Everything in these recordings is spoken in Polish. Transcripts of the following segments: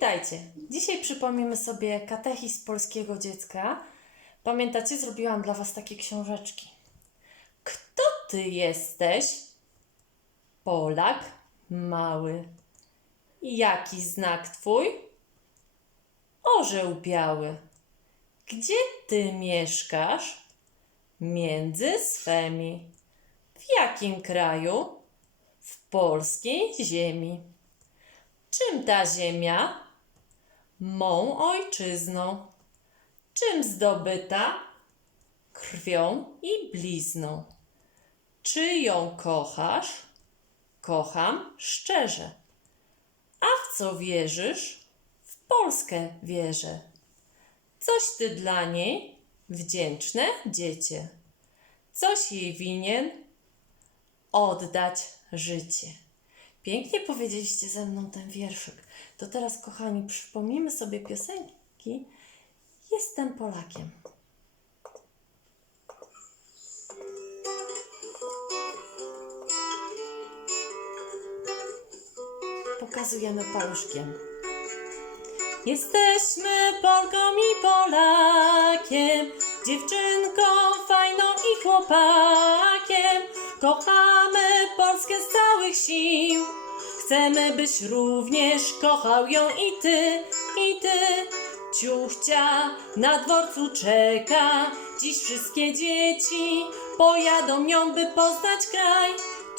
Witajcie! Dzisiaj przypomnimy sobie katechizm polskiego dziecka. Pamiętacie, zrobiłam dla Was takie książeczki. Kto ty jesteś? Polak mały. Jaki znak twój? Orzeł biały. Gdzie ty mieszkasz? Między swemi. W jakim kraju? W polskiej ziemi. Czym ta ziemia? Mą ojczyzną. Czym zdobyta? Krwią i blizną. Czy ją kochasz? Kocham szczerze. A w co wierzysz? W Polskę wierzę. Coś ty dla niej wdzięczne dziecię. Coś jej winien oddać życie. Pięknie powiedzieliście ze mną ten wierszyk. To teraz, kochani, przypomnijmy sobie piosenki. Jestem Polakiem. Pokazujemy paluszkiem. Jesteśmy Polką i Polakiem, dziewczynką fajną i chłopakiem. Kochamy Polskę z całych sił. Chcemy, byś również kochał ją i ty, i ty. Ciuchcia na dworcu czeka, dziś wszystkie dzieci pojadą nią, by poznać kraj.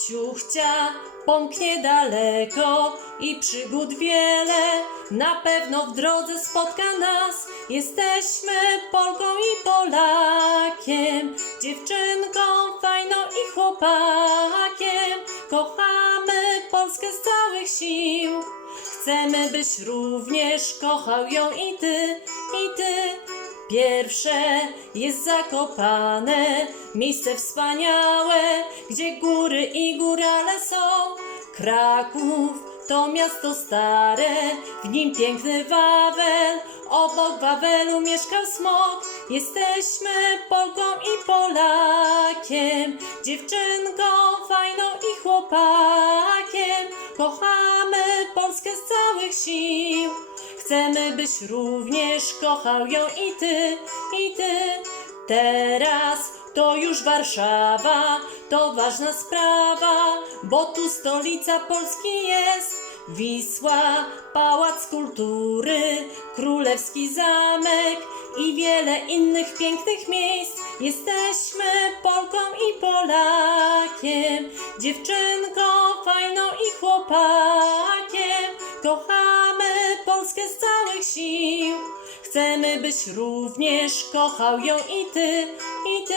Ciuchcia pomknie daleko i przygód wiele na pewno w drodze spotka nas. Jesteśmy Polką i Polakiem, dziewczynką fajną i chłopakiem. Kochamy Polskę z całych sił. Chcemy, byś również kochał ją i ty, i ty. Pierwsze jest zakopane, miejsce wspaniałe, gdzie góry i górale są. Kraków to miasto stare, w nim piękny Wawel, obok Wawelu mieszkał smok. Jesteśmy Polką i Polakiem, dziewczynką fajną i chłopakiem. Kochamy Polskę z całych sił. Chcemy, byś również kochał ją i ty, i ty. Teraz to już Warszawa, to ważna sprawa, bo tu stolica Polski jest. Wisła, Pałac Kultury, Królewski Zamek i wiele innych pięknych miejsc. Jesteśmy Polką i Polakiem, dziewczynką Chcemy, byś również kochał ją i ty, i ty.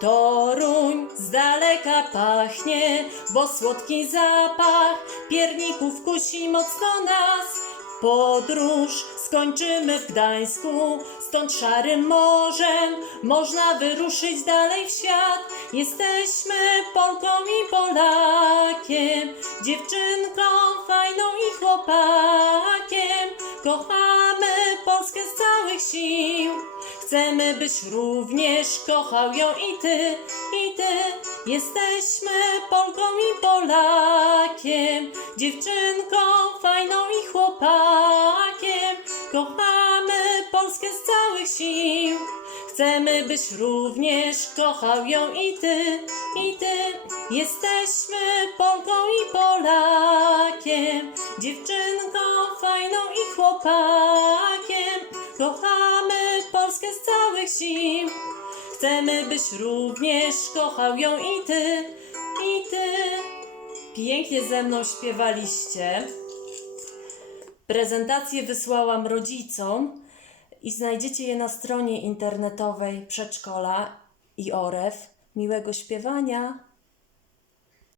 Toruń z daleka pachnie, bo słodki zapach pierników kusi mocno nas. Podróż skończymy w Gdańsku, stąd szarym morzem można wyruszyć dalej w świat. Jesteśmy Polką i Polakiem, dziewczynką fajną i chłopakiem. Kochamy całych sił. Chcemy, byś również kochał ją i ty, i ty. Jesteśmy Polką i Polakiem, dziewczynką fajną i chłopakiem. Kochamy Polskę z całych sił. Chcemy, byś również kochał ją i ty, i ty. Jesteśmy Polką i Polakiem, dziewczynką fajną i chłopakiem. Kochamy Polskę z całych sił. Chcemy, byś również kochał ją i ty, i ty. Pięknie ze mną śpiewaliście. Prezentacje wysłałam rodzicom i znajdziecie je na stronie internetowej przedszkola i OREF. Miłego śpiewania.